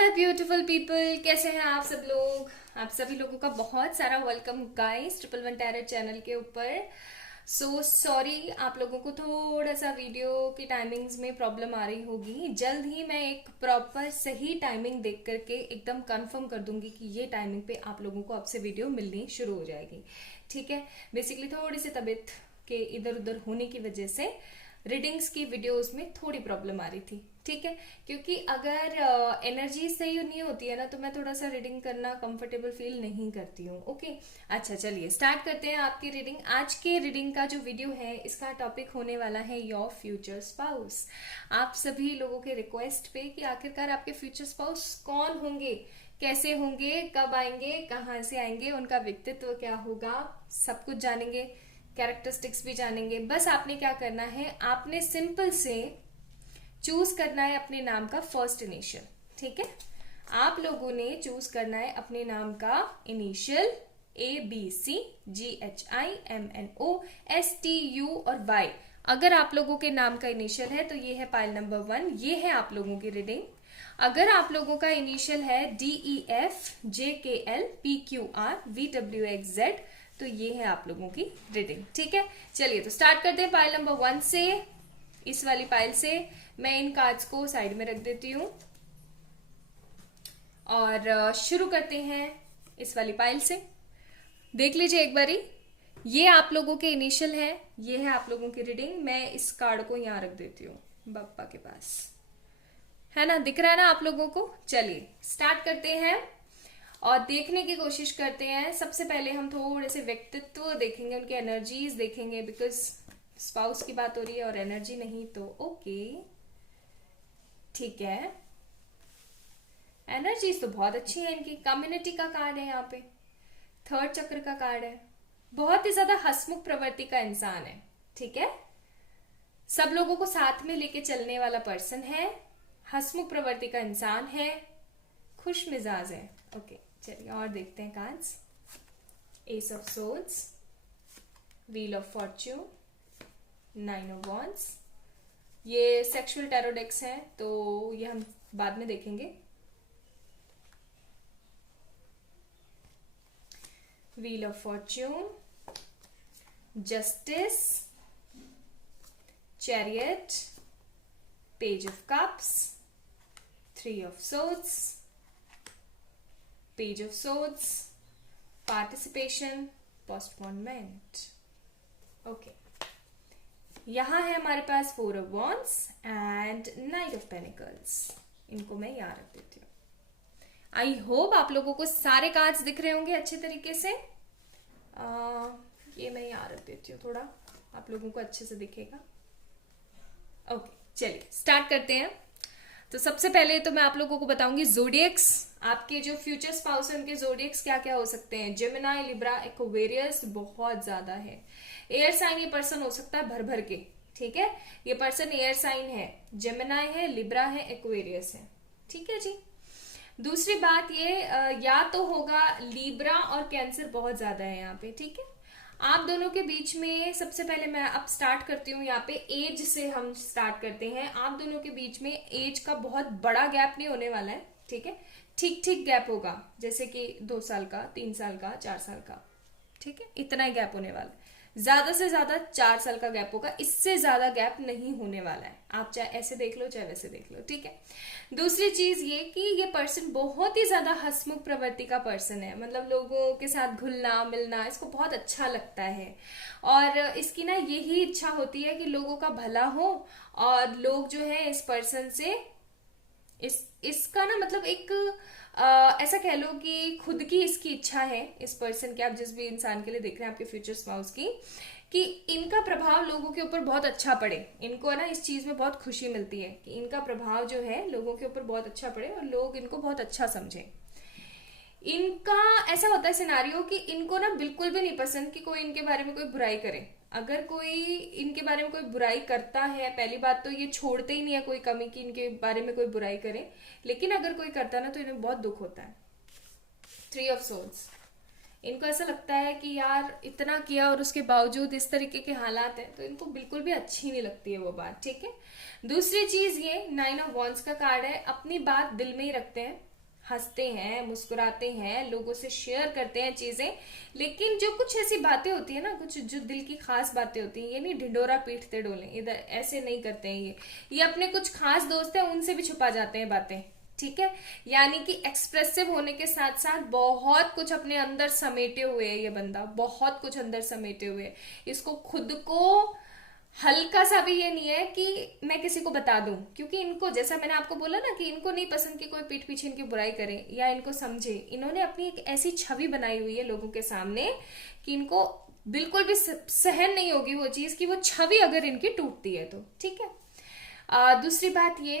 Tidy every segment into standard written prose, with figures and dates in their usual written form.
My beautiful people, कैसे हैं आप सब लोग। आप सभी लोगों का बहुत सारा वेलकम गाइस 111 टैरेट चैनल के ऊपर। सो सॉरी, आप लोगों को थोड़ा सा वीडियो की टाइमिंग्स में प्रॉब्लम आ रही होगी। जल्द ही मैं एक प्रॉपर सही टाइमिंग देख करके एकदम कंफर्म कर दूंगी कि ये टाइमिंग पे आप लोगों को आपसे वीडियो मिलनी शुरू हो जाएगी। ठीक है, बेसिकली थोड़ी सी तबीयत के इधर उधर होने की वजह से रीडिंग्स की वीडियोस में थोड़ी प्रॉब्लम आ रही थी। ठीक है, क्योंकि अगर एनर्जी सही नहीं होती है ना तो मैं थोड़ा सा रीडिंग करना कंफर्टेबल फील नहीं करती हूँ। ओके, अच्छा चलिए स्टार्ट करते हैं आपकी रीडिंग। आज के रीडिंग का जो वीडियो है इसका टॉपिक होने वाला है योर फ्यूचर स्पाउस। आप सभी लोगों के रिक्वेस्ट पे कि आखिरकार आपके फ्यूचर स्पाउस कौन होंगे, कैसे होंगे, कब आएंगे, कहाँ से आएंगे, उनका व्यक्तित्व क्या होगा, सब कुछ जानेंगे, कैरेक्टरिस्टिक्स भी जानेंगे। बस आपने क्या करना है, आपने सिंपल से चूज करना है अपने नाम का फर्स्ट इनिशियल। ठीक है, आप लोगों ने चूज करना है अपने नाम का इनिशियल ABCGHIMNOSTU और Y। अगर आप लोगों के नाम का इनिशियल है तो ये है पाइल नंबर 1, ये है आप लोगों की रीडिंग। अगर आप लोगों का इनिशियल है DEFJKLPQRVWXZ तो ये है आप लोगों की रीडिंग। ठीक है, चलिए तो स्टार्ट करते हैं पाइल नंबर 1 से। इस वाली पाइल से मैं इन कार्ड्स को साइड में रख देती हूँ और शुरू करते हैं इस वाली पाइल से। देख लीजिए एक बारी, ये आप लोगों के इनिशियल है, ये है आप लोगों की रीडिंग। मैं इस कार्ड को यहाँ रख देती हूँ बप्पा के पास, है ना, दिख रहा है ना आप लोगों को। चलिए स्टार्ट करते हैं और देखने की कोशिश करते हैं। सबसे पहले हम थोड़े से व्यक्तित्व देखेंगे, उनके एनर्जीज देखेंगे, बिकॉज स्पाउस की बात हो रही है और एनर्जी नहीं तो ओके ठीक है। एनर्जीज तो बहुत अच्छी है इनकी। कम्युनिटी का कार्ड है यहाँ पे, थर्ड चक्र का कार्ड है। बहुत ही ज्यादा हंसमुख प्रवृत्ति का इंसान है। ठीक है, सब लोगों को साथ में लेके चलने वाला पर्सन है, हंसमुख प्रवृत्ति का इंसान है, खुश मिजाज है। ओके चलिए और देखते हैं cards. S of swords, wheel of Fortune, 9 of wands. ये सेक्सुअल टैरो डेक्स हैं तो ये हम बाद में देखेंगे। Wheel of Fortune, justice, chariot, page of cups, 3 of swords, page of swords, participation, postponement. Okay, यहां है हमारे पास 4 of wands and 9 of pentacles. इनको मैं यहां रख देती हूँ। आई होप आप लोगों को सारे कार्ड्स दिख रहे होंगे अच्छे तरीके से। ये मैं यहां रख देती हूँ, थोड़ा आप लोगों को अच्छे से दिखेगा। ओके चलिए स्टार्ट करते हैं। तो सबसे पहले तो मैं आप लोगों को बताऊंगी जोडियक्स। आपके जो फ्यूचर स्पाउस है उनके जोडियक्स क्या क्या हो सकते हैं। जेमिनाई, लिब्रा, एक्वेरियस बहुत ज्यादा है। एयर साइन ये पर्सन हो सकता है भर भर के। ठीक है, ये पर्सन एयर साइन है, जेमिनाई है, लिब्रा है, एक्वेरियस है। ठीक है जी। दूसरी बात ये या तो होगा लिब्रा और कैंसर बहुत ज्यादा है यहाँ पे। ठीक है, आप दोनों के बीच में सबसे पहले मैं अब स्टार्ट करती हूँ। यहाँ पे एज से हम स्टार्ट करते हैं। आप दोनों के बीच में एज का बहुत बड़ा गैप नहीं होने वाला है। ठीक है, ठीक ठीक गैप होगा, जैसे कि 2 साल का, 3 साल का, 4 साल का। ठीक है, इतना ही गैप होने वाला है। ज्यादा से ज्यादा 4 साल का गैप होगा, इससे ज्यादा गैप नहीं होने वाला है। आप चाहे ऐसे देख लो चाहे वैसे देख लो। ठीक है, दूसरी चीज ये कि ये पर्सन बहुत ही ज्यादा हंसमुख प्रवृत्ति का पर्सन है। मतलब लोगों के साथ घुलना मिलना इसको बहुत अच्छा लगता है और इसकी ना यही इच्छा होती है कि लोगों का भला हो और लोग जो है इस पर्सन से इसका ना मतलब एक ऐसा कह लो कि खुद की इसकी इच्छा है इस पर्सन के, आप जिस भी इंसान के लिए देख रहे हैं आपके फ्यूचर स्पाउस की, कि इनका प्रभाव लोगों के ऊपर बहुत अच्छा पड़े। इनको ना इस चीज में बहुत खुशी मिलती है कि इनका प्रभाव जो है लोगों के ऊपर बहुत अच्छा पड़े और लोग इनको बहुत अच्छा समझे। इनका ऐसा होता है सिनारियो कि इनको ना बिल्कुल भी नहीं पसंद कि कोई इनके बारे में कोई बुराई करे। अगर कोई इनके बारे में कोई बुराई करता है, पहली बात तो ये छोड़ते ही नहीं है कोई कमी कि इनके बारे में कोई बुराई करे, लेकिन अगर कोई करता है ना तो इन्हें बहुत दुख होता है। 3 ऑफ सोर्ड्स, इनको ऐसा लगता है कि यार इतना किया और उसके बावजूद इस तरीके के हालात हैं तो इनको बिल्कुल भी अच्छी नहीं लगती है वो बात। ठीक है, दूसरी चीज ये 9 ऑफ वॉन्ड्स का कार्ड है, अपनी बात दिल में ही रखते हैं। हंसते हैं, मुस्कुराते हैं, लोगों से शेयर करते हैं चीजें, लेकिन जो कुछ ऐसी बातें होती है ना, कुछ जो दिल की खास बातें होती हैं, ये नहीं ढिंडोरा पीटते डोले, इधर ऐसे नहीं करते हैं ये अपने कुछ खास दोस्त हैं उनसे भी छुपा जाते हैं बातें, ठीक है। यानी कि एक्सप्रेसिव होने के साथ साथ बहुत कुछ अपने अंदर समेटे हुए है ये बंदा, बहुत कुछ अंदर समेटे हुए है। इसको खुद को हल्का सा भी ये नहीं है कि मैं किसी को बता दूं, क्योंकि इनको, जैसा मैंने आपको बोला ना कि इनको नहीं पसंद कि कोई पीठ पीछे इनकी बुराई करे या इनको समझे। इन्होंने अपनी एक ऐसी छवि बनाई हुई है लोगों के सामने कि इनको बिल्कुल भी सहन नहीं होगी वो चीज कि वो छवि अगर इनकी टूटती है तो, ठीक है। दूसरी बात ये,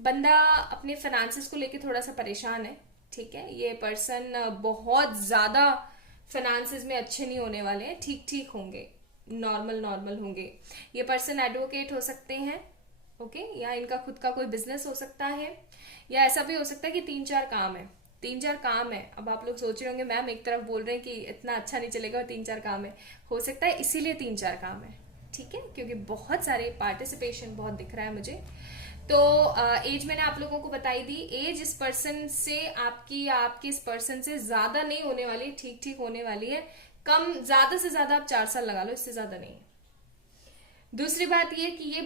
बंदा अपने फाइनेंसेस को लेके थोड़ा सा परेशान है, ठीक है। ये पर्सन बहुत ज्यादा फाइनेंसेस में अच्छे नहीं होने वाले हैं, ठीक ठीक होंगे, नॉर्मल नॉर्मल होंगे। ये पर्सन एडवोकेट हो सकते हैं, ओके, या इनका खुद का कोई बिजनेस हो सकता है, या ऐसा भी हो सकता है कि 3-4 काम है, 3-4 काम है। अब आप लोग सोच रहे होंगे मैम एक तरफ बोल रहे हैं कि इतना अच्छा नहीं चलेगा और 3-4 काम है, हो सकता है इसीलिए 3-4 काम है, ठीक है, क्योंकि बहुत सारे पार्टिसिपेशन बहुत दिख रहा है मुझे। तो एज मैंने आप लोगों को बताई दी, एज इस पर्सन से आपकी या आपके इस पर्सन से ज्यादा नहीं होने वाली, ठीक ठीक होने वाली है। कम, ज्यादा से ज्यादा आप 4 साल लगा लो, इससे ज्यादा नहीं। दूसरी बात ये कि ये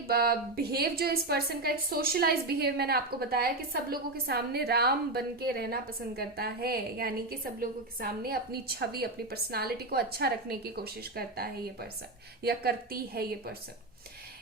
बिहेव जो इस पर्सन का, एक सोशलाइज बिहेव मैंने आपको बताया कि सब लोगों के सामने राम बन के रहना पसंद करता है, यानी कि सब लोगों के सामने अपनी छवि, अपनी पर्सनालिटी को अच्छा रखने की कोशिश करता है ये पर्सन, या करती है ये पर्सन।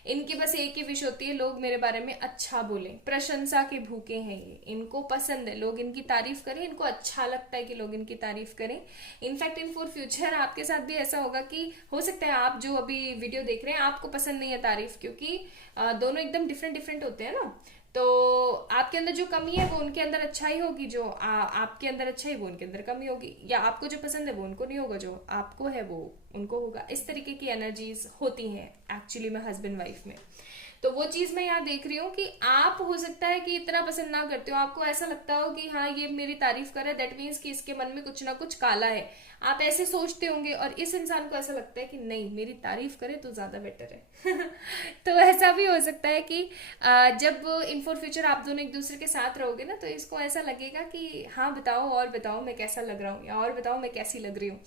इनकी बस एक ही विश होती है, लोग मेरे बारे में अच्छा बोलें, प्रशंसा के भूखे हैं ये, इनको पसंद है लोग इनकी तारीफ करें, इनको अच्छा लगता है कि लोग इनकी तारीफ करें। इनफैक्ट इन फॉर फ्यूचर आपके साथ भी ऐसा होगा कि हो सकता है आप जो अभी वीडियो देख रहे हैं आपको पसंद नहीं है तारीफ, क्योंकि दोनों एकदम डिफरेंट डिफरेंट होते हैं ना। तो आपके अंदर जो कमी है वो उनके अंदर अच्छाई होगी, जो आपके अंदर अच्छाई वो उनके अंदर कमी होगी, या आपको जो पसंद है वो उनको नहीं होगा, जो आपको है वो उनको होगा। इस तरीके की एनर्जीज होती हैं एक्चुअली में हस्बैंड वाइफ में। तो वो चीज मैं यहाँ देख रही हूँ कि आप हो सकता है कि इतना पसंद ना करते हो, आपको ऐसा लगता हो कि हाँ ये मेरी तारीफ कर रहा है, दैट मीन्स कि इसके मन में कुछ ना कुछ काला है, आप ऐसे सोचते होंगे। और इस इंसान को ऐसा लगता है कि नहीं, मेरी तारीफ करे तो ज्यादा बेटर है तो ऐसा भी हो सकता है कि जब इन फॉर फ्यूचर आप दोनों एक दूसरे के साथ रहोगे ना, तो इसको ऐसा लगेगा कि हाँ बताओ और बताओ मैं कैसा लग रहा हूँ, या और बताओ मैं कैसी लग रही हूँ।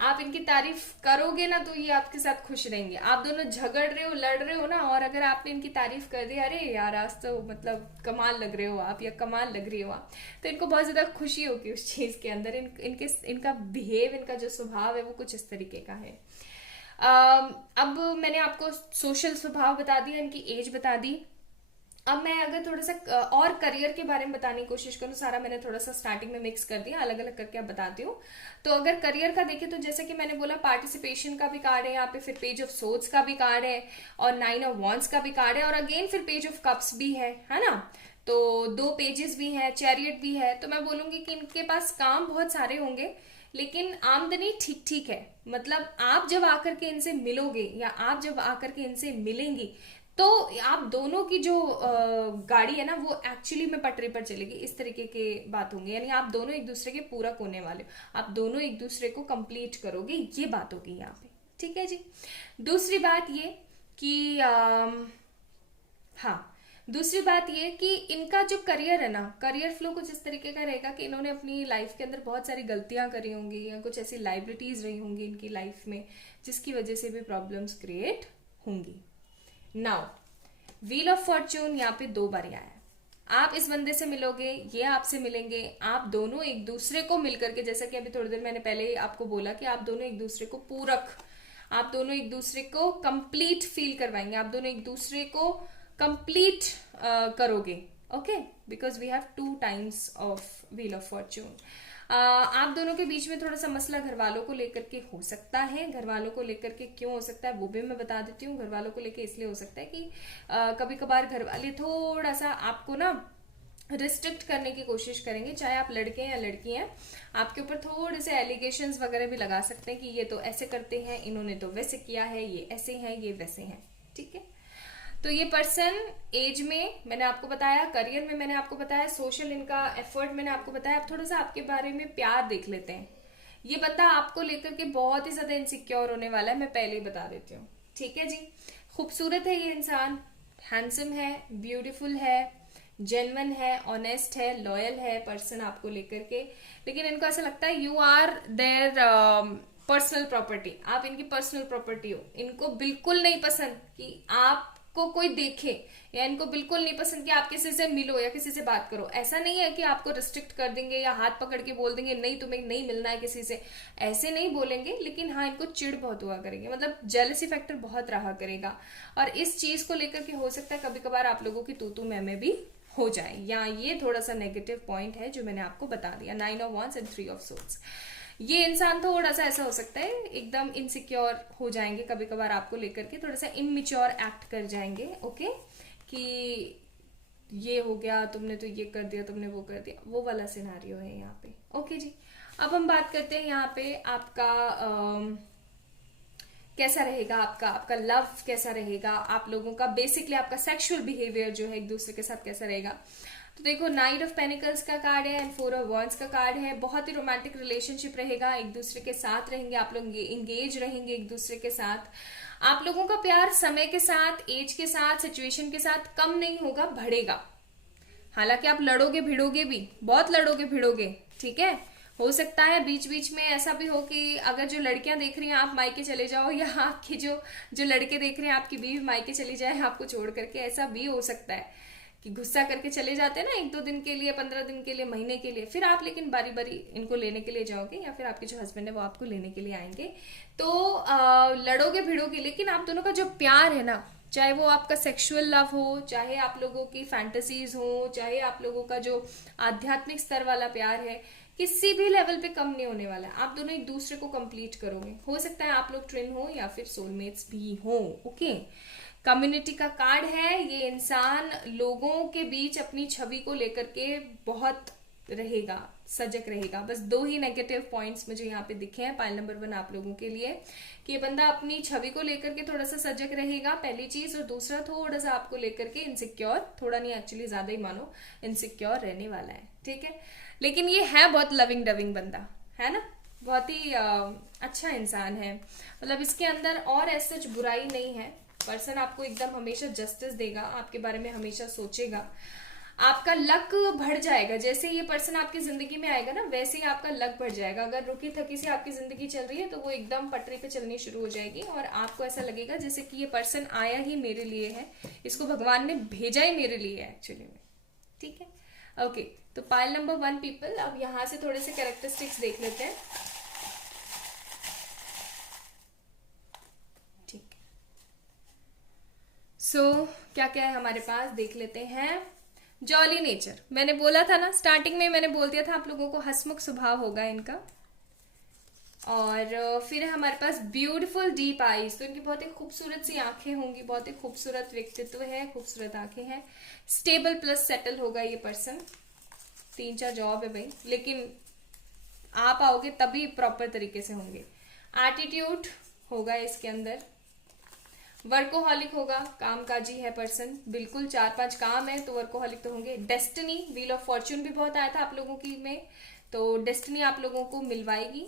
आप इनकी तारीफ करोगे ना तो ये आपके साथ खुश रहेंगे। आप दोनों झगड़ रहे हो, लड़ रहे हो ना, और अगर आपने इनकी तारीफ कर दी, अरे यार आज तो मतलब कमाल लग रहे हो आप, या कमाल लग रही हो आप, तो इनको बहुत ज्यादा खुशी होगी उस चीज के अंदर। इनका बिहेव, इनका जो स्वभाव है वो कुछ इस तरीके का है। अब मैंने आपको सोशल स्वभाव बता दिया, इनकी एज बता दी। अब मैं अगर थोड़ा सा और करियर के बारे में बताने की कोशिश करूँ, सारा मैंने थोड़ा सा स्टार्टिंग में मिक्स कर दिया, अलग अलग करके अब बताती हूँ। तो अगर करियर का देखें तो जैसे कि मैंने बोला, पार्टिसिपेशन का भी कार्ड है यहाँ पे, फिर पेज ऑफ सोर्ड्स का भी कार्ड है, और 9 ऑफ वॉन्ड्स का भी कार्ड है, और अगेन फिर पेज ऑफ कप्स भी है ना। तो 2 पेजेस भी है, चैरियट भी है। तो मैं बोलूंगी कि इनके पास काम बहुत सारे होंगे, लेकिन आमदनी ठीक ठीक है। मतलब आप जब आकर के इनसे मिलोगे, या आप जब आकर के इनसे मिलेंगी, तो आप दोनों की जो गाड़ी है ना वो एक्चुअली में पटरी पर चलेगी, इस तरीके की बात होंगी। यानी आप दोनों एक दूसरे के पूरक होने वाले हो, आप दोनों एक दूसरे को कंप्लीट करोगे, ये बात होगी यहाँ पे, ठीक है जी। दूसरी बात ये कि हाँ, दूसरी बात ये कि इनका जो करियर है ना, करियर फ्लो कुछ इस तरीके का रहेगा कि इन्होंने अपनी लाइफ के अंदर बहुत सारी गलतियां करी होंगी, या कुछ ऐसी लाइबिलिटीज रही होंगी इनकी लाइफ में, जिसकी वजह से भी प्रॉब्लम्स क्रिएट होंगी। नाउ व्हील ऑफ फॉर्च्यून यहाँ पे 2 बार आया है। आप इस बंदे से मिलोगे, ये आपसे मिलेंगे, आप दोनों एक दूसरे को मिलकर के, जैसा कि अभी थोड़ी देर मैंने पहले ही आपको बोला कि आप दोनों एक दूसरे को पूरक, आप दोनों एक दूसरे को कंप्लीट फील करवाएंगे, आप दोनों एक दूसरे को कंप्लीट करोगे, okay, because we have 2 times of wheel of fortune. आप दोनों के बीच में थोड़ा सा मसला घर वालों को लेकर के हो सकता है। घर वालों को लेकर के क्यों हो सकता है वो भी मैं बता देती हूँ। घर वालों को लेकर इसलिए हो सकता है कि कभी कभार घर वाले थोड़ा सा आपको ना रिस्ट्रिक्ट करने की कोशिश करेंगे, चाहे आप लड़के हैं या लड़की हैं, आपके ऊपर थोड़े से एलिगेशंस वगैरह भी लगा सकते हैं कि ये तो ऐसे करते हैं, इन्होंने तो वैसे किया है, ये ऐसे हैं, ये वैसे हैं, ठीक है। तो ये पर्सन एज में मैंने आपको बताया, करियर में मैंने आपको बताया, सोशल इनका एफर्ट मैंने आपको बताया। अब थोड़ा सा आपके बारे में प्यार देख लेते हैं। ये बंदा आपको लेकर के बहुत ही ज्यादा इनसिक्योर होने वाला है, मैं पहले ही बता देती हूँ, ठीक है जी। खूबसूरत है ये इंसान, हैंडसम है, ब्यूटीफुल है, जेन्युइन है, ऑनेस्ट है, लॉयल है पर्सन आपको लेकर के, लेकिन इनको ऐसा लगता है you are there personal property, आप इनकी पर्सनल प्रॉपर्टी हो। इनको बिल्कुल नहीं पसंद कि आपको कोई देखे, या इनको बिल्कुल नहीं पसंद कि आप किसी से मिलो या किसी से बात करो। ऐसा नहीं है कि आपको रिस्ट्रिक्ट कर देंगे या हाथ पकड़ के बोल देंगे नहीं तुम्हें नहीं मिलना है किसी से, ऐसे नहीं बोलेंगे, लेकिन हाँ इनको चिढ़ बहुत हुआ करेंगे, मतलब जेलसी फैक्टर बहुत रहा करेगा। और इस चीज को लेकर के हो सकता है कभी कभार आप लोगों की तू मैं भी हो जाए, या ये थोड़ा सा नेगेटिव पॉइंट है जो मैंने आपको बता दिया। 9 of wands and 3 of swords. ये इंसान थोड़ा सा ऐसा हो सकता है एकदम इनसिक्योर हो जाएंगे कभी कभार आपको लेकर के, थोड़ा सा इममेच्योर एक्ट कर जाएंगे। ओके, कि ये हो गया, तुमने तो ये कर दिया, तुमने वो कर दिया, वो वाला सिनारियो है यहाँ पे। ओके जी, अब हम बात करते हैं यहाँ पे आपका कैसा रहेगा, आपका लव कैसा रहेगा, आप लोगों का बेसिकली आपका सेक्सुअल बिहेवियर जो है एक दूसरे के साथ कैसा रहेगा। तो देखो, 9 ऑफ पेनिकल्स का कार्ड है एंड 4 ऑफ वॉन्ड्स का कार्ड है। बहुत ही रोमांटिक रिलेशनशिप रहेगा, एक दूसरे के साथ रहेंगे, आप लोग इंगेज रहेंगे एक दूसरे के साथ। आप लोगों का प्यार समय के साथ, एज के साथ, सिचुएशन के साथ कम नहीं होगा, बढ़ेगा। हालांकि आप लड़ोगे भिड़ोगे भी, बहुत लड़ोगे भिड़ोगे, ठीक है। हो सकता है बीच बीच में ऐसा भी हो कि अगर जो लड़कियां देख रही हैं आप मायके चले जाओ, या आपके जो लड़के देख रहे हैं आपकी बीवी मायके चली जाए आपको छोड़ करके, ऐसा भी हो सकता है कि गुस्सा करके चले जाते हैं ना 1-2 दिन के लिए, 15 दिन के लिए, महीने के लिए, फिर आप लेकिन बारी बारी इनको लेने के लिए जाओगे, या फिर आपके जो हस्बैंड है वो आपको लेने के लिए आएंगे। तो लड़ोगे भिड़ोगे, लेकिन आप दोनों का जो प्यार है ना, चाहे वो आपका सेक्सुअल लव हो, चाहे आप लोगों की फैंटेसीज हो, चाहे आप लोगों का जो आध्यात्मिक स्तर वाला प्यार है, किसी भी लेवल पे कम नहीं होने वाला है। आप दोनों एक दूसरे को कंप्लीट करोगे। हो सकता है आप लोग ट्विन हो या फिर सोलमेट्स भी हो। ओके, कम्युनिटी का कार्ड है। ये इंसान लोगों के बीच अपनी छवि को लेकर के बहुत रहेगा, सजग रहेगा। बस 2 ही नेगेटिव पॉइंट्स मुझे यहाँ पे दिखे हैं पाइल नंबर 1 आप लोगों के लिए, कि ये बंदा अपनी छवि को लेकर के थोड़ा सा सजग रहेगा, पहली चीज, और दूसरा थोड़ा सा आपको लेकर के इनसिक्योर, थोड़ा नहीं एक्चुअली ज्यादा ही मानो इनसिक्योर रहने वाला है, ठीक है। लेकिन ये है बहुत लविंग डविंग बंदा, है ना, बहुत ही अच्छा इंसान है, मतलब इसके अंदर और ऐसा कुछ बुराई नहीं है। पर्सन आपको एकदम हमेशा जस्टिस देगा, आपके बारे में हमेशा सोचेगा, आपका लक बढ़ जाएगा। जैसे ये पर्सन आपकी जिंदगी में आएगा ना, वैसे ही आपका लक बढ़ जाएगा। अगर रुकी थकी से आपकी जिंदगी चल रही है तो वो एकदम पटरी पे चलनी शुरू हो जाएगी, और आपको ऐसा लगेगा जैसे कि ये पर्सन आया ही मेरे लिए है, इसको भगवान ने भेजा ही मेरे लिए है एक्चुअली में, ठीक है। ओके, तो पाइल नंबर 1 पीपल, अब यहां से थोड़े से कैरेक्टरिस्टिक्स देख लेते हैं, ठीक है। सो क्या क्या है हमारे पास, देख लेते हैं। जॉली नेचर, मैंने बोला था ना स्टार्टिंग में, मैंने बोल दिया था आप लोगों को हंसमुख स्वभाव होगा इनका। और फिर हमारे पास ब्यूटीफुल डीप आईज, तो इनकी बहुत ही खूबसूरत सी आंखें होंगी, बहुत ही खूबसूरत व्यक्तित्व है, खूबसूरत आंखें हैं। स्टेबल प्लस सेटल होगा ये पर्सन, 3-4 जॉब है भाई, लेकिन आप आओगे तभी प्रॉपर तरीके से होंगे। एटीट्यूड होगा इसके अंदर, वर्कोहॉलिक होगा, कामकाजी है पर्सन, बिल्कुल 4-5 काम है तो वर्कोहॉलिक तो होंगे। डेस्टिनी, व्हील ऑफ फॉर्च्यून भी बहुत आया था आप लोगों की में, तो डेस्टिनी आप लोगों को मिलवाएगी।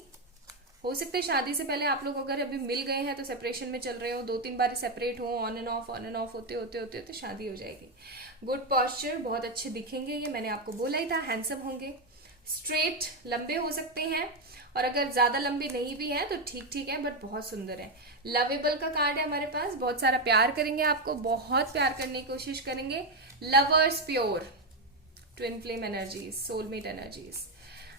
हो सकता है शादी से पहले आप लोग अगर अभी मिल गए हैं तो सेपरेशन में चल रहे हो, 2-3 बार सेपरेट हो, ऑन एंड ऑफ होते होते शादी हो जाएगी। गुड पॉस्चर, बहुत अच्छे दिखेंगे ये, मैंने आपको बोला ही था। हैंडसम होंगे, स्ट्रेट, लंबे हो सकते हैं, और अगर ज्यादा लंबे नहीं भी हैं तो ठीक ठीक है, बट बहुत सुंदर है। लवेबल का कार्ड है हमारे पास, बहुत सारा प्यार करेंगे आपको, बहुत प्यार करने की कोशिश करेंगे। Lovers pure, twin flame energies, soulmate energies.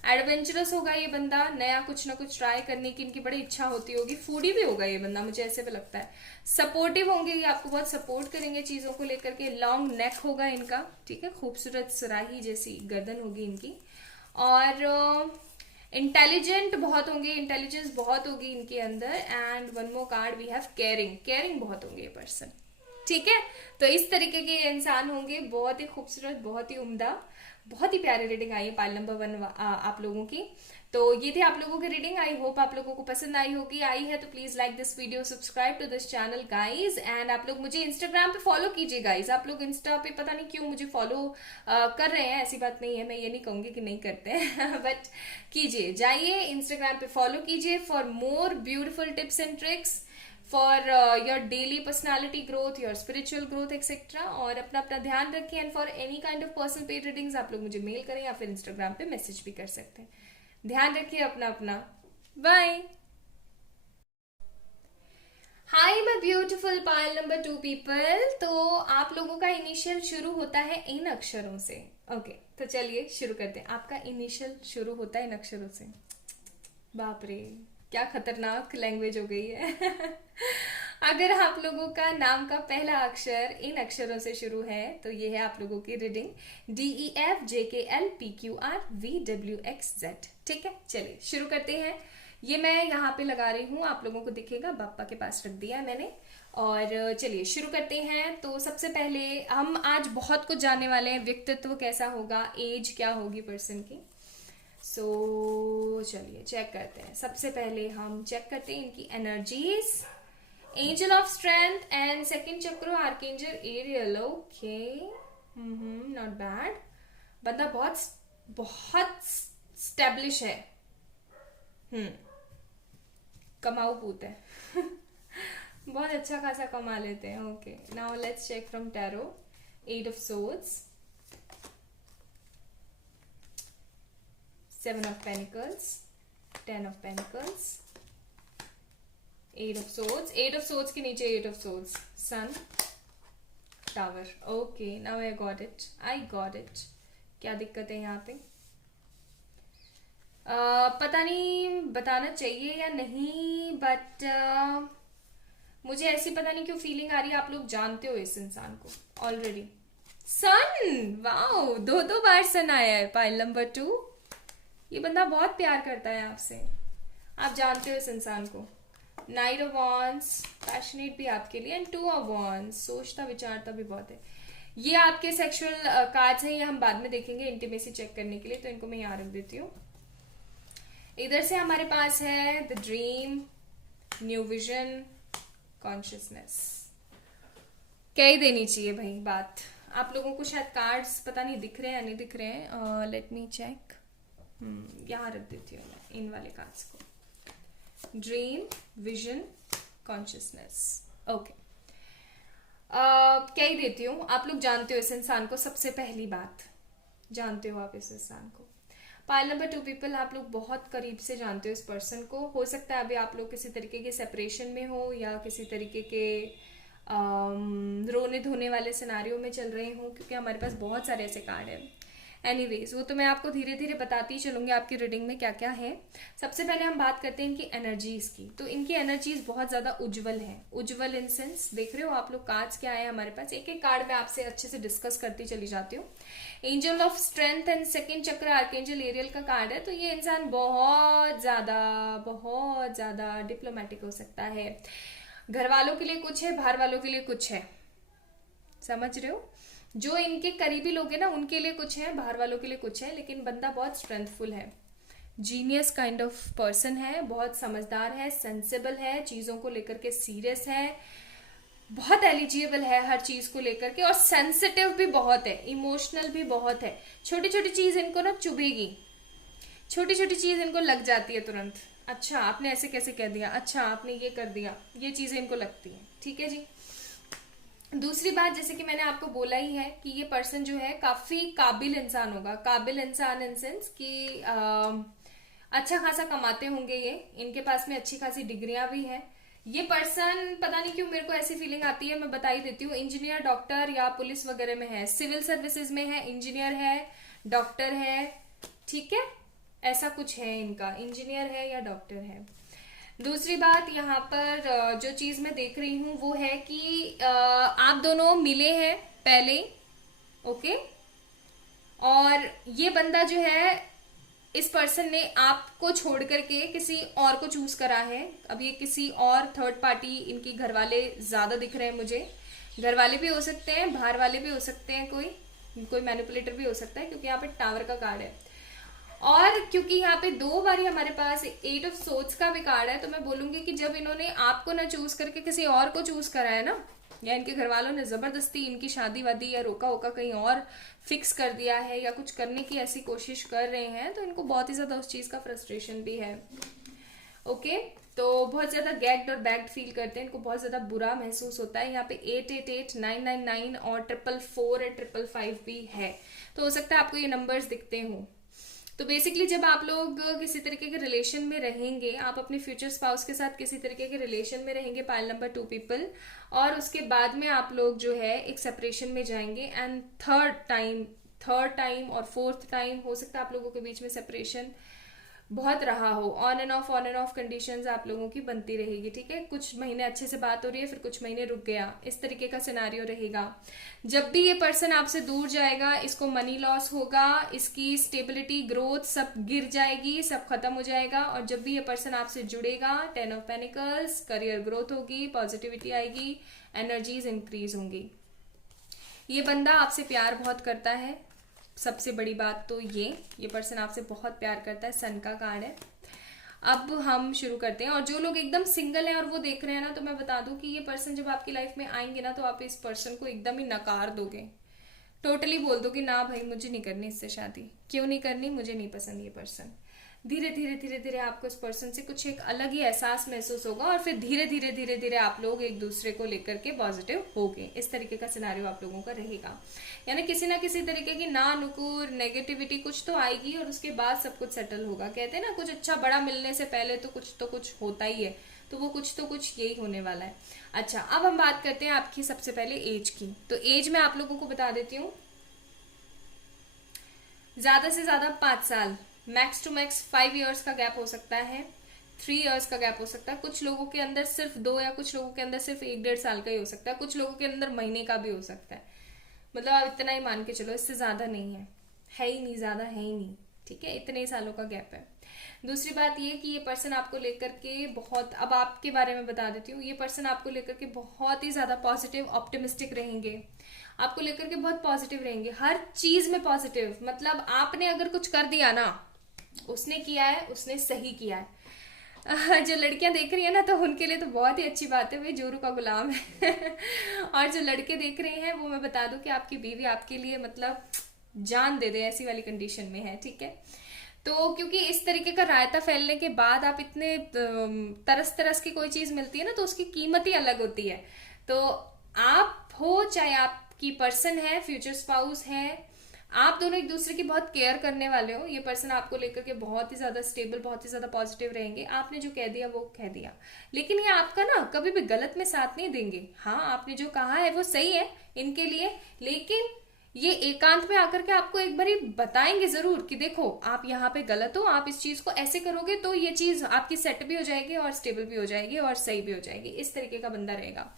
Adventurous होगा ये बंदा, नया कुछ ना कुछ ट्राई करने की इनकी बड़ी इच्छा होती होगी। फूडी भी होगा ये बंदा, मुझे ऐसे भी लगता है। सपोर्टिव होंगे, ये आपको बहुत सपोर्ट करेंगे चीजों को लेकर के। लॉन्ग नेक होगा इनका, ठीक है, खूबसूरत सुराही जैसी गर्दन होगी इनकी। और इंटेलिजेंट बहुत होंगे, इंटेलिजेंस बहुत होगी इनके अंदर। And 1 more card we have caring, caring बहुत होंगे ये पर्सन, ठीक है। तो इस तरीके के इंसान होंगे, बहुत ही खूबसूरत, बहुत ही उम्दा, बहुत ही प्यारी रीडिंग आई है पाइल नंबर 1 आप लोगों की। तो ये थी आप लोगों की रीडिंग, आई होप आप लोगों को पसंद आई होगी। आई है तो please like this video, subscribe to this channel guys, and आप लोग मुझे इंस्टाग्राम पे फॉलो कीजिए गाइज। आप लोग इंस्टा पे पता नहीं क्यों मुझे फॉलो कर रहे हैं, ऐसी बात नहीं है, मैं ये नहीं कहूंगी कि नहीं करते हैं बट कीजिए, जाइए इंस्टाग्राम पे फॉलो कीजिए for more beautiful tips and tricks, for your daily personality growth, your spiritual growth etcetera. और अपना अपना ध्यान रखें। And for any kind of personal paid readings आप लोग मुझे मेल करें या फिर इंस्टाग्राम पे मैसेज भी कर सकते हैं। ध्यान रखिए अपना अपना। Bye. Hi my beautiful Payal number 2 people. तो आप लोगों का इनिशियल शुरू होता है इन अक्षरों से। ओके तो चलिए शुरू करते हैं। आपका इनिशियल शुरू होता है इन अक्षरों से। बाप रे क्या खतरनाक लैंग्वेज हो गई है। अगर आप लोगों का नाम का पहला अक्षर इन अक्षरों से शुरू है तो ये है आप लोगों की रीडिंग DEFJKLPQRVWXZ। ठीक है चलिए शुरू करते हैं। ये मैं यहाँ पे लगा रही हूँ, आप लोगों को दिखेगा, बाप्पा के पास रख दिया है मैंने। और चलिए शुरू करते हैं। तो सबसे पहले हम आज बहुत कुछ जानने वाले हैं। व्यक्तित्व कैसा होगा, एज क्या होगी पर्सन की। चलिए चेक करते हैं। सबसे पहले हम चेक करते हैं इनकी energies. Angel of strength and second chakra archangel Ariel. Okay not bad. बंदा बहुत बहुत स्टैब्लिश है। कमाऊ पूत है। बहुत अच्छा खासा कमा लेते हैं। Okay now let's check from tarot. 8 of swords, 7 of Pentacles, 10 of Pentacles, 8 of Swords, 8 of Swords के नीचे 8 of Swords, Sun, Tower. Okay, now I got it. क्या दिक्कत है यहाँ पे? पता नहीं बताना चाहिए या नहीं, बट मुझे ऐसी पता नहीं क्यों फीलिंग आ रही है आप लोग जानते हो इस इंसान को ऑलरेडी। सन, वाओ, दो बार सन आया है पाइल नंबर 2। ये बंदा बहुत प्यार करता है आपसे, आप जानते हो इस इंसान को। नाइट ऑफ वॉन्ड्स, पैशनेट भी आपके लिए, एंड 2 ऑफ वॉन्ड्स, सोचता विचारता भी बहुत है। ये आपके सेक्सुअल कार्ड्स हैं, ये हम बाद में देखेंगे इंटीमेसी चेक करने के लिए, तो इनको मैं यहाँ रख देती हूँ। इधर से हमारे पास है the dream, new vision, consciousness. क्या ही देनी चाहिए भाई बात। आप लोगों को शायद कार्ड्स पता नहीं दिख रहे हैं या नहीं दिख रहे हैं। Let me check. यहाँ रख देती हूँ मैं इन वाले कार्ड्स को। Dream, vision, consciousness. ओके क्या ही देती हूँ। आप लोग जानते हो इस इंसान को, सबसे पहली बात जानते हो आप इस इंसान को। पाइल नंबर 2 पीपल, आप लोग बहुत करीब से जानते हो इस पर्सन को। हो सकता है अभी आप लोग किसी तरीके के सेपरेशन में हो या किसी तरीके के रोने धोने वाले सिनारियों में चल रहे हो, क्योंकि हमारे पास बहुत सारे ऐसे कार्ड हैं। एनीवेज वो तो मैं आपको धीरे धीरे बताती ही चलूंगी आपकी रीडिंग में क्या क्या है। सबसे पहले हम बात करते हैं इनकी एनर्जीज की। तो इनकी एनर्जीज बहुत ज्यादा उज्जवल है। उज्जवल इन सेंस, देख रहे हो आप लोग कार्ड्स क्या आए हमारे पास। एक एक कार्ड में आपसे अच्छे से डिस्कस करती चली जाती हूँ। Angel of strength and second chakra archangel aerial का कार्ड है। तो ये इंसान बहुत ज्यादा डिप्लोमेटिक हो सकता है। घर वालों के लिए कुछ है, बाहर वालों के लिए कुछ है, समझ रहे हो। जो इनके करीबी लोग हैं ना उनके लिए कुछ है, बाहर वालों के लिए कुछ है, लेकिन बंदा बहुत स्ट्रेंथफुल है। जीनियस काइंड ऑफ पर्सन है, बहुत समझदार है, सेंसिबल है, चीजों को लेकर के सीरियस है, बहुत एलिजिबल है हर चीज को लेकर के, और सेंसिटिव भी बहुत है, इमोशनल भी बहुत है। छोटी छोटी चीज इनको ना चुभेगी, छोटी छोटी चीज इनको लग जाती है तुरंत। अच्छा आपने ऐसे कैसे कह दिया, अच्छा आपने ये कर दिया, ये चीजें इनको लगती हैं। ठीक है जी। दूसरी बात, जैसे कि मैंने आपको बोला ही है कि ये पर्सन जो है काफी काबिल इंसान होगा। काबिल इंसान इन सेंस कि अच्छा खासा कमाते होंगे ये, इनके पास में अच्छी खासी डिग्रियां भी हैं। ये पर्सन पता नहीं क्यों मेरे को ऐसी फीलिंग आती है, मैं बता ही देती हूँ, इंजीनियर, डॉक्टर या पुलिस वगैरह में है, सिविल सर्विसेज में है, इंजीनियर है, डॉक्टर है। ठीक है, ऐसा कुछ है इनका, इंजीनियर है या डॉक्टर है। दूसरी बात यहाँ पर जो चीज मैं देख रही हूँ वो है कि आप दोनों मिले हैं पहले, ओके, और ये बंदा जो है, इस पर्सन ने आपको छोड़ करके किसी और को चूज करा है। अब ये किसी और थर्ड पार्टी, इनकी घर वाले ज्यादा दिख रहे हैं मुझे। घर वाले भी हो सकते हैं, बाहर वाले भी हो सकते हैं, कोई मैनिपुलेटर भी हो सकता है, क्योंकि यहाँ पे टावर का कार्ड है। और क्योंकि यहाँ पे 2 बारी हमारे पास 8 ऑफ सोर्ड्स का भी कार्ड है, तो मैं बोलूंगी कि जब इन्होंने आपको ना चूज करके किसी और को चूज करा है ना, या इनके घर वालों ने जबरदस्ती इनकी शादी वादी या रोका वोका कहीं और फिक्स कर दिया है, या कुछ करने की ऐसी कोशिश कर रहे हैं, तो इनको बहुत ही ज्यादा उस चीज का फ्रस्ट्रेशन भी है। ओके, तो बहुत ज्यादा गैग्ड और बैग्ड फील करते हैं, इनको बहुत ज्यादा बुरा महसूस होता है। यहाँ पे 888 999 और 444 और 555 भी है, तो हो सकता है आपको ये नंबर्स दिखते हो। तो बेसिकली जब आप लोग किसी तरीके के रिलेशन में रहेंगे, आप अपने फ्यूचर स्पाउस के साथ किसी तरीके के रिलेशन में रहेंगे, पाइल नंबर 2 पीपल, और उसके बाद में आप लोग जो है एक सेपरेशन में जाएंगे, एंड थर्ड टाइम और फोर्थ टाइम हो सकता है आप लोगों के बीच में सेपरेशन बहुत रहा हो। ऑन एंड ऑफ कंडीशंस आप लोगों की बनती रहेगी, ठीक है। कुछ महीने अच्छे से बात हो रही है, फिर कुछ महीने रुक गया, इस तरीके का सिनारियो रहेगा। जब भी ये पर्सन आपसे दूर जाएगा, इसको मनी लॉस होगा, इसकी स्टेबिलिटी ग्रोथ सब गिर जाएगी, सब खत्म हो जाएगा। और जब भी ये पर्सन आपसे जुड़ेगा, 10 ऑफ पेनिकल्स, करियर ग्रोथ होगी, पॉजिटिविटी आएगी, एनर्जीज इंक्रीज होंगी। ये बंदा आपसे प्यार बहुत करता है, सबसे बड़ी बात तो ये पर्सन आपसे बहुत प्यार करता है, सन का कार्ड है। अब हम शुरू करते हैं। और जो लोग एकदम सिंगल हैं और वो देख रहे हैं ना, तो मैं बता दूं कि ये पर्सन जब आपकी लाइफ में आएंगे ना, तो आप इस पर्सन को एकदम ही नकार दोगे, टोटली बोल दो कि ना भाई मुझे नहीं करनी इससे शादी, क्यों नहीं करनी, मुझे नहीं पसंद ये पर्सन। धीरे धीरे धीरे धीरे आपको इस पर्सन से कुछ एक अलग ही एहसास महसूस होगा, और फिर धीरे धीरे धीरे धीरे आप लोग एक दूसरे को लेकर के पॉजिटिव होगे। इस तरीके का सिनारियो आप लोगों का रहेगा। यानी किसी ना किसी तरीके की ना नुकुर नेगेटिविटी कुछ तो आएगी, और उसके बाद सब कुछ सेटल होगा। कहते हैं ना, कुछ अच्छा बड़ा मिलने से पहले तो कुछ होता ही है, तो वो कुछ तो कुछ यही होने वाला है। अच्छा, अब हम बात करते हैं आपकी सबसे पहले एज की। तो एज मैं आप लोगों को बता देती हूँ, ज्यादा से ज्यादा 5 साल, मैक्स टू मैक्स 5 इयर्स का गैप हो सकता है, 3 इयर्स का गैप हो सकता है। कुछ लोगों के अंदर सिर्फ 2, या कुछ लोगों के अंदर सिर्फ 1-1.5 साल का ही हो सकता है, कुछ लोगों के अंदर महीने का भी हो सकता है। मतलब आप इतना ही मान के चलो, इससे ज्यादा नहीं है ही नहीं, ज्यादा है ही नहीं, ठीक है। इतने ही सालों का गैप है। दूसरी बात ये कि ये पर्सन आपको लेकर के बहुत, अब आपके बारे में बता देती हूँ, ये पर्सन आपको लेकर के बहुत ही ज्यादा पॉजिटिव ऑप्टिमिस्टिक रहेंगे, आपको लेकर के बहुत पॉजिटिव रहेंगे, हर चीज में पॉजिटिव। मतलब आपने अगर कुछ कर दिया ना, उसने किया है, उसने सही किया है। जो लड़कियां देख रही है ना, तो उनके लिए तो बहुत ही अच्छी बात है, वे जोरू का गुलाम है। और जो लड़के देख रहे हैं, वो मैं बता दूं कि आपकी बीवी आपके लिए मतलब जान दे दे, ऐसी वाली कंडीशन में है, ठीक है। तो क्योंकि इस तरीके का रायता फैलने के बाद आप इतने तरस तरस की कोई चीज मिलती है ना, तो उसकी कीमत ही अलग होती है। तो आप हो चाहे आपकी पर्सन है, फ्यूचर स्पाउस है, आप दोनों एक दूसरे की बहुत केयर करने वाले हो। ये पर्सन आपको लेकर के बहुत ही ज्यादा स्टेबल, बहुत ही ज्यादा पॉजिटिव रहेंगे। आपने जो कह दिया वो कह दिया, लेकिन ये आपका ना कभी भी गलत में साथ नहीं देंगे। हाँ, आपने जो कहा है वो सही है इनके लिए, लेकिन ये एकांत में आकर के आपको एक बारी बताएंगे जरूर कि देखो आप यहाँ पे गलत हो, आप इस चीज को ऐसे करोगे तो ये चीज आपकी सेट भी हो जाएगी, और स्टेबल भी हो जाएगी, और सही भी हो जाएगी। इस तरीके का बंदा रहेगा।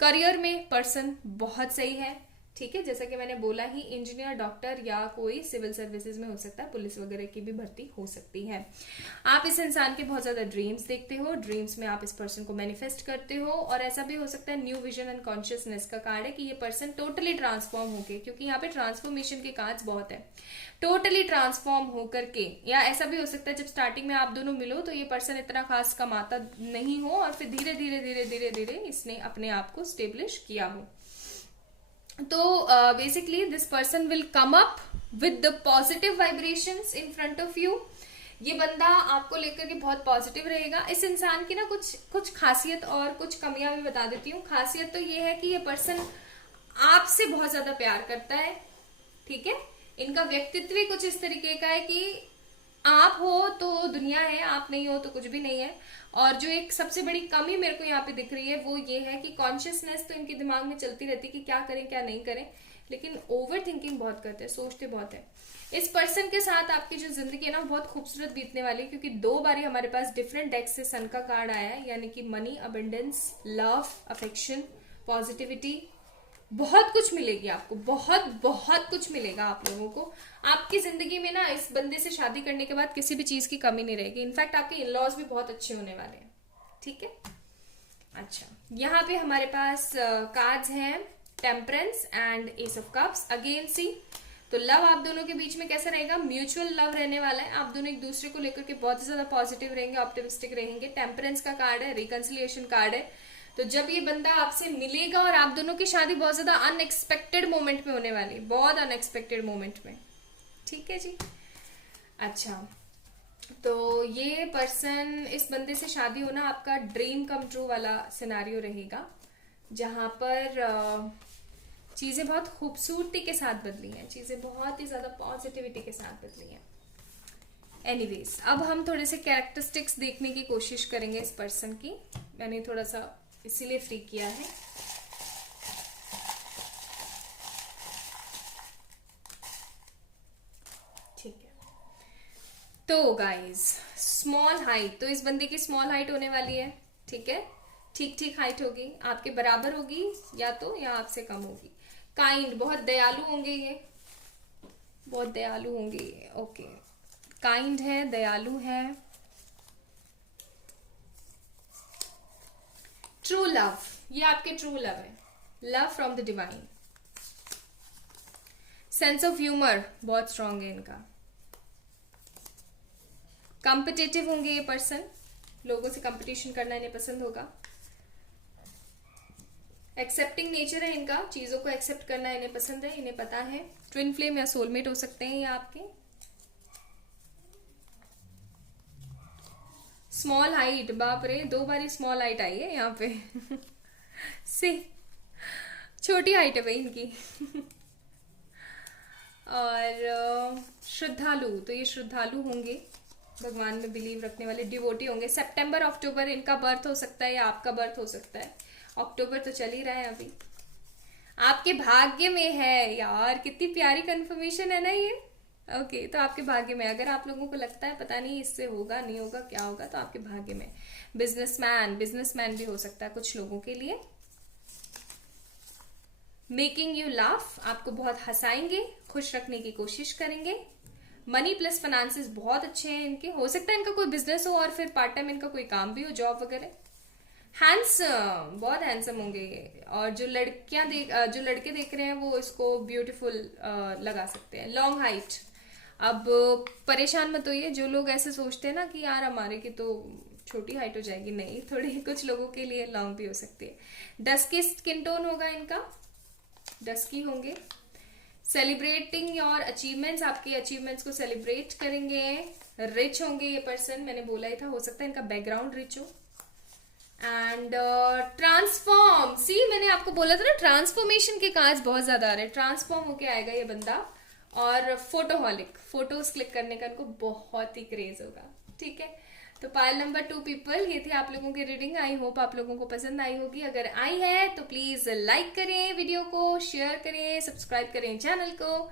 करियर में पर्सन बहुत सही है, ठीक है। जैसा कि मैंने बोला ही, इंजीनियर, डॉक्टर, या कोई सिविल सर्विसेज में हो सकता है, पुलिस वगैरह की भी भर्ती हो सकती है। आप इस इंसान के बहुत ज्यादा ड्रीम्स देखते हो, ड्रीम्स में आप इस पर्सन को मैनिफेस्ट करते हो, और ऐसा भी हो सकता है, न्यू विजन एंड कॉन्शियसनेस का कार्ड है कि ये पर्सन टोटली ट्रांसफॉर्म होके, क्योंकि यहाँ पे ट्रांसफॉर्मेशन के कार्ड्स बहुत है, टोटली ट्रांसफॉर्म होकर के। या ऐसा भी हो सकता है जब स्टार्टिंग में आप दोनों मिलो तो ये पर्सन इतना खास कमाता नहीं हो, और फिर धीरे धीरे धीरे धीरे धीरे इसने अपने आप को स्टेब्लिश किया हो। तो basically this person will come up with the positive vibrations in front of you. ये बंदा आपको लेकर के बहुत पॉजिटिव रहेगा। इस इंसान की ना कुछ खासियत और कुछ कमियां भी बता देती हूँ। खासियत तो ये है कि ये पर्सन आपसे बहुत ज्यादा प्यार करता है, ठीक है। इनका व्यक्तित्व ही कुछ इस तरीके का है कि आप हो तो दुनिया है, आप नहीं हो तो कुछ भी नहीं है। और जो एक सबसे बड़ी कमी मेरे को यहाँ पे दिख रही है वो ये है कि कॉन्शियसनेस तो इनके दिमाग में चलती रहती है कि क्या करें क्या नहीं करें, लेकिन ओवर थिंकिंग बहुत करते हैं, सोचते बहुत है। इस पर्सन के साथ आपकी जो जिंदगी है ना बहुत खूबसूरत बीतने वाली है, क्योंकि 2 बारी हमारे पास डिफरेंट डेक से सन का कार्ड आया है, यानी कि money, abundance, love, affection, positivity, बहुत कुछ मिलेगी आपको, बहुत बहुत कुछ मिलेगा आप लोगों को। आपकी जिंदगी में ना इस बंदे से शादी करने के बाद किसी भी चीज की कमी नहीं रहेगी। इनफैक्ट आपके इन लॉज भी बहुत अच्छे होने वाले हैं, ठीक है। अच्छा, यहाँ पे हमारे पास कार्ड्स हैं temperance and ace of cups. Again see, तो लव आप दोनों के बीच में कैसा रहेगा, म्यूचुअल लव रहने वाला है। आप दोनों एक दूसरे को लेकर के बहुत ज्यादा पॉजिटिव रहेंगे, ऑप्टिमिस्टिक रहेंगे। टेम्परेंस का कार्ड है, रिकंसिलिएशन कार्ड है। तो जब ये बंदा आपसे मिलेगा, और आप दोनों की शादी बहुत ज्यादा अनएक्सपेक्टेड मोमेंट में होने वाली है, बहुत अनएक्सपेक्टेड मोमेंट में, ठीक है जी। अच्छा, तो ये पर्सन, इस बंदे से शादी होना आपका ड्रीम कम ट्रू वाला सिनारियो रहेगा, जहां पर चीजें बहुत खूबसूरती के साथ बदली हैं, चीजें बहुत ही ज्यादा पॉजिटिविटी के साथ बदली हैं। एनीवेज, अब हम थोड़े से कैरेक्टरिस्टिक्स देखने की कोशिश करेंगे इस पर्सन की। मैंने थोड़ा सा इसीलिए फ्री किया है। ठीक है, तो गाइस स्मॉल हाइट, तो इस बंदे की स्मॉल हाइट होने वाली है। ठीक है, ठीक ठीक हाइट होगी, आपके बराबर होगी या आपसे कम होगी। काइंड, बहुत दयालु होंगे ये, बहुत दयालु होंगे ये। ओके, काइंड है, दयालु है। ट्रू लव, ये आपके ट्रू लव है, love from the divine. Sense of humour बहुत स्ट्रांग है इनका। कॉम्पिटिटिव होंगे ये पर्सन, लोगों से कंपटीशन करना इन्हें पसंद होगा। एक्सेप्टिंग नेचर है इनका, चीजों को एक्सेप्ट करना इन्हें पसंद है, इन्हें पता है। ट्विन फ्लेम या सोलमेट हो सकते हैं ये आपके। स्मॉल हाइट, बाप रे, 2 बारी स्मॉल हाइट आई है यहाँ पे से छोटी हाइट है भाई इनकी और श्रद्धालु, तो ये श्रद्धालु होंगे, भगवान में बिलीव रखने वाले, डिवोटी होंगे। सितंबर अक्टूबर इनका बर्थ हो सकता है या आपका बर्थ हो सकता है। अक्टूबर तो चल ही रहा है अभी। आपके भाग्य में है यार, कितनी प्यारी कंफर्मेशन है ना ये। ओके, तो आपके भाग्य में, अगर आप लोगों को लगता है पता नहीं इससे होगा नहीं होगा क्या होगा, तो आपके भाग्य में। बिजनेसमैन भी हो सकता है कुछ लोगों के लिए। मेकिंग यू लाफ, आपको बहुत हंसाएंगे, खुश रखने की कोशिश करेंगे। मनी प्लस फाइनेंसेस बहुत अच्छे हैं इनके, हो सकता है इनका कोई बिजनेस हो और फिर पार्ट टाइम इनका कोई काम भी हो, जॉब वगैरह। हैंडसम, बहुत हैंडसम होंगे ये। और जो लड़के देख रहे हैं वो इसको ब्यूटीफुल लगा सकते हैं। लॉन्ग हाइट, अब परेशान मत होइए जो लोग ऐसे सोचते हैं ना कि यार हमारे की तो छोटी हाइट हो जाएगी, नहीं, थोड़ी कुछ लोगों के लिए लॉन्ग भी हो सकती है। डस्की स्किन टोन होगा इनका, डस्की होंगे। सेलिब्रेटिंग योर अचीवमेंट्स, आपके अचीवमेंट्स को सेलिब्रेट करेंगे। रिच होंगे ये पर्सन, मैंने बोला ही था, हो सकता है इनका बैकग्राउंड रिच हो। एंड ट्रांसफॉर्म, सी मैंने आपको बोला था ना, ट्रांसफॉर्मेशन के काज बहुत ज्यादा आ रहे हैं, ट्रांसफॉर्म होके आएगा ये बंदा। और फोटोहॉलिक, फोटोज क्लिक करने का इनको बहुत ही क्रेज होगा। ठीक है, तो पाइल नंबर 2 पीपल, ये थी आप लोगों की रीडिंग। आई होप आप लोगों को पसंद आई होगी। अगर आई है तो प्लीज लाइक करें वीडियो को, शेयर करें, सब्सक्राइब करें चैनल को,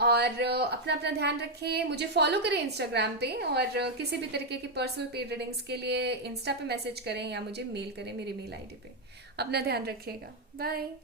और अपना अपना ध्यान रखें। मुझे फॉलो करें इंस्टाग्राम पे, और किसी भी तरीके की पर्सनल पेड रीडिंग्स के लिए इंस्टा पे मैसेज करें या मुझे मेल करें मेरी मेल आईडी पे। अपना ध्यान रखिएगा, बाय।